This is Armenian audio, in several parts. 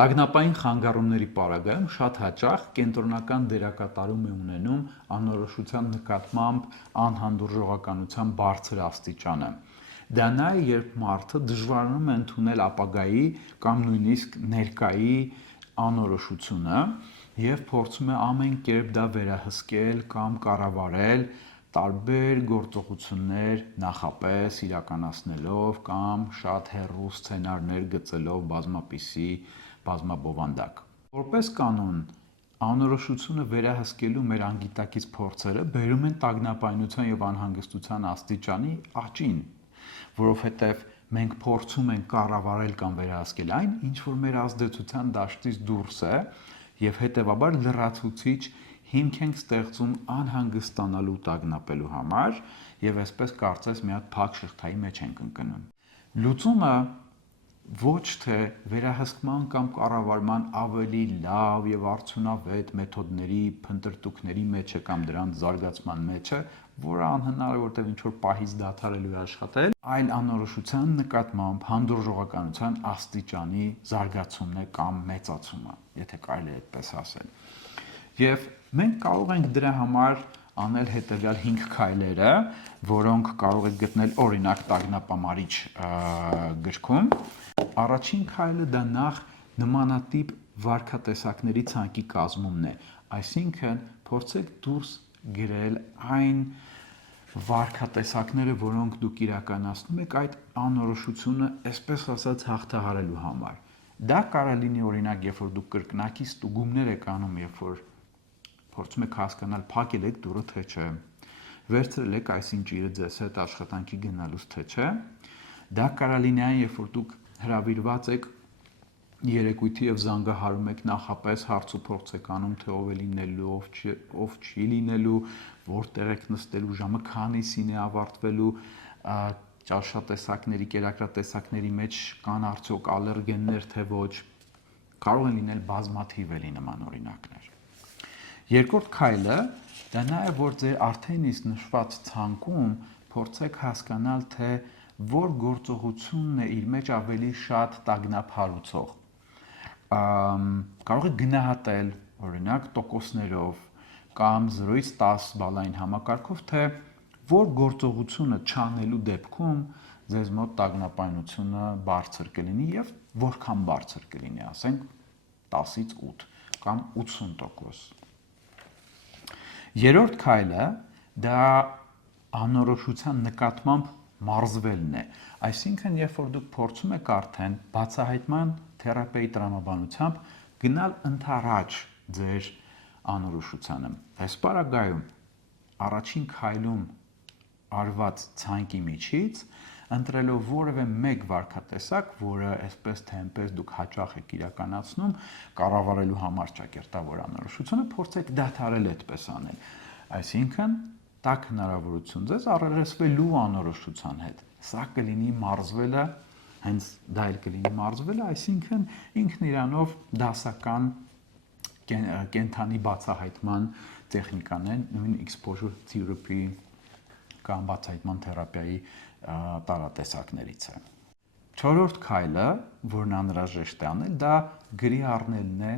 Տագնապային խանգարումների պարագայում շատ հաճախ կենտրոնական դերակատարում է ունենում անորոշության նկատմամբ անհանդուրժողականության բարձր աստիճանը։ Դա նա է, երբ մարդը դժվարանում է ընդունել ապագայի կամ նույնիսկ ներկայի անորոշությունը և փորձում է ամեն կերպ դա վերահսկել կամ կառավարել տարբեր գործողություններ նախապես իրականացնելով կամ շատ հեռու սցենարներ գծելով բազմաբովանդակ։ Որպես կանոն, անորոշությունը վերահսկելու մեր անգիտակից փորձերը բերում են տագնապայնության և անհանգստության աստիճանի աճին, որովհետև մենք փորձում ենք կառավարել կամ վերահսկել այն, ինչ որ մեր ազդեցության դաշտից դուրս է, և հետևաբար լրացուցիչ հիմք ենք ստեղծում անհանգստանալու ու տագնապելու համար, և այսպես կարծես մի հատ փակ շղթայի մեջ ենք ընկնում։ Լուծումը ոչ թե վերահսկման կամ կառավարման ավելի լավ և արդյունավետ մեթոդների փնտրտուքների մեջ է կամ դրանց զարգացման մեջ է, որը անհնար է, որտեղ ինչ-որ պահից դադարելու է աշխատել, այլ անորոշության նկատմամբ հանդուրժողականության աստիճանի զարգացումն է կամ մեծացումը, եթե կարելի է այդպես ասել։ Եվ մենք կարող ենք դրա համար անել հետևյալ 5 քայլերը, որոնք կարող եք գտնել օրինակ տագնապամարիչ գրքում։ Առաջին քայլը դա նախ նմանատիպ վարքատեսակների ցանկի կազմումն է, այսինքն փորձեք դուրս գրել այն վարքատեսակները, որոնք դուք իրականացնում եք այդ անորոշությունը, այսպես ասած, հաղթահարելու համար։ Դա կարող է լինի օրինակ, երբ որ դուք կրկնակի ստուգումներ եք անում, երբ որ փորձում եք հասկանալ փակել եք դուռը թե չէ, վերցրել եք այսինչ իրը ձեզ հետ աշխատանքի գնալուց թե չէ։ Դա կարող լինի այն, երբ որ դուք հրավիրված եք երեկույթի և զանգահարում եք նախապես հարց ու փորձ եք անում, թե ով է լինելու, ով չի լինելու, որտեղ եք նստելու, ժամը քանիսին է ավարտվելու, ճաշատեսակների, կերակրատեսակների մեջ կան արդյոք ալերգեններ, թե ոչ, կարող են լինել բազմաթիվ էլի նման օրինակներ։ Երկրորդ քայլը դա նա է, որ ձեր արդեն իսկ նշված ցանկում փորձեք հասկանալ, թե որ գործողությունն է իր մեջ ավելի շատ տագնապ հարուցող։ Կարող եք գնահատել, օրինակ, տոկոսներով կամ 0-ից 10 բալային համակարգով, թե որ գործողությունը չանելու դեպքում ձեզ մոտ տագնապայնությունը բարձր կլինի և որքան բարձր կլինի, ասենք 10-ից 8 կամ 80%։ Երրորդ քայլը դա անորոշության նկատմամբ մարզվելն է, այսինքն երբ որ դուք փորձում եք արդեն բացահայտման թերապիայի տրամաբանությամբ գնալ ընդառաջ ձեր անորոշությանը։ Այս պարագայում առաջին քայլում արված ցանկի միջից ընտրելով որևէ մեկ վարքատեսակ, որը այսպես թե այնպես դուք հաճախ եք իրականացնում, կառավարելու համար ճակերտավոր անորոշությունը, փորձեք դադարել այդպես անել։ Այսինքն, տաք հնարավորություն ձեզ առերեսվելու անորոշության հետ։ Սա կլինի մարզվելը, հենց դա էլ կլինի մարզվելը, այսինքն ինքն իրանով դասական կենդանի բացահայտման տեխնիկան է, նույն exposure therapy կամ բացահայտման թերապիայի տարատեսակներից է։ Չորրորդ քայլը, որն անհրաժեշտ է անել, դա գրի առնելն է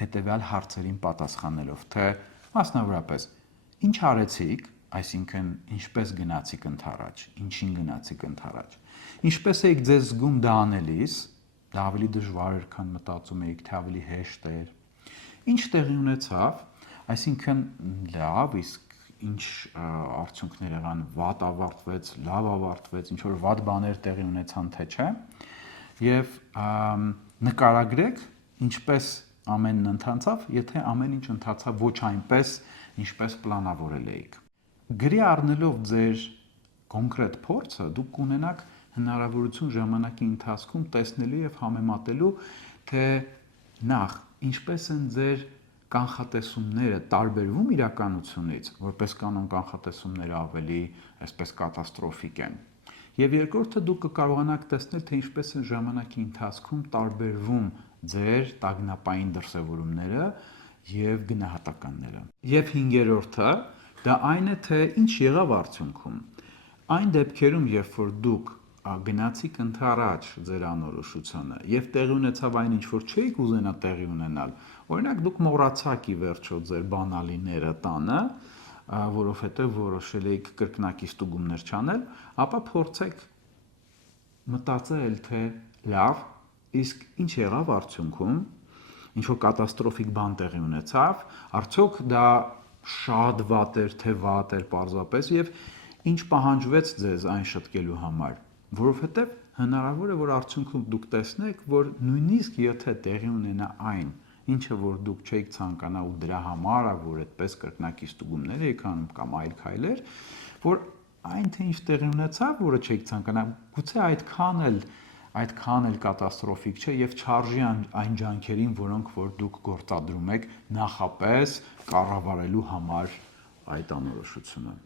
հետևյալ հարցերին պատասխանելով, թե մասնավորապես ինչ արեցիք, այսինքն ինչպես գնացիք ընդառաջ, ինչին գնացիք ընդառաջ, ինչպես եք ձեզ զգում դա անելիս, դա ավելի դժվար էր, քան մտածում էիք, թե ավելի հեշտ էր, ինչ տեղի ունեցավ, այսինքն լավ, իսկ ինչ արդյունքներ եղան, վատ ավարտվեց, լավ ավարտվեց, ինչ որ վատ բաներ տեղի ունեցան, թե չէ, և նկարագրեք ինչպես ամենն ընթացավ, եթե ամեն ինչ ընթացավ ոչ այնպես, ինչպես պլանավորել էիք։ Գրի առնելով ձեր կոնկրետ փորձը, դուք կունենաք հնարավորություն ժամանակի ընթացքում տեսնելու և համեմատելու, թե նախ ինչպես են ձեր կանխատեսումները տարբերվում իրականությունից, որպես կանոն կանխատեսումները ավելի այսպես կատաստրոֆիկ են։ Եվ երկրորդը դուք կկարողանաք տեսնել, թե ինչպես են ժամանակի ընթացքում տարբերվում ձեր տագնապային դրսևորումները և գնահատականները։ Եվ հինգերորդը դա այն է, թե ինչ եղավ արդյունքում։ Այն դեպքերում, երբ որ դուք գնացիք ընդառաջ ձեր անորոշությանը եւ տեղի ունեցավ այն ինչ որ չէիք ուզենա տեղի ունենալ, օրինակ դուք մոռացաք ի վերջո ձեր բանալիները տանը, որովհետեւ որոշել եք կրկնակի ստուգումներ չանել, ապա փորձեք մտածել, թե լավ, իսկ ինչ եղավ արդյունքում, ինչ որ կատաստրոֆիկ բան տեղի ունեցավ, արդյոք դա շատ վատ էր, թե վատ էր պարզապես եւ ինչ պահանջվեց ձեզ այն շտկելու համար, որովհետեւ հնարավոր է որ արդյունքում դուք տեսնեք, որ նույնիսկ եթե տեղի ունենա այն, ինչը որ դուք չէիք ցանկանա ու դրա համար է, որ այդպես կրկնակի ստուգումներ եք անում կամ այլ քայլեր, որ այն թե ինչ տեղի ունեցավ, որը չէիք ցանկանա, գուցե այդքան էլ կատաստրոֆիկ չէ եւ չարժի այն ջանքերին, որոնք որ դուք գործադրում եք նախապես կառավարելու համար այդ անորոշությունը։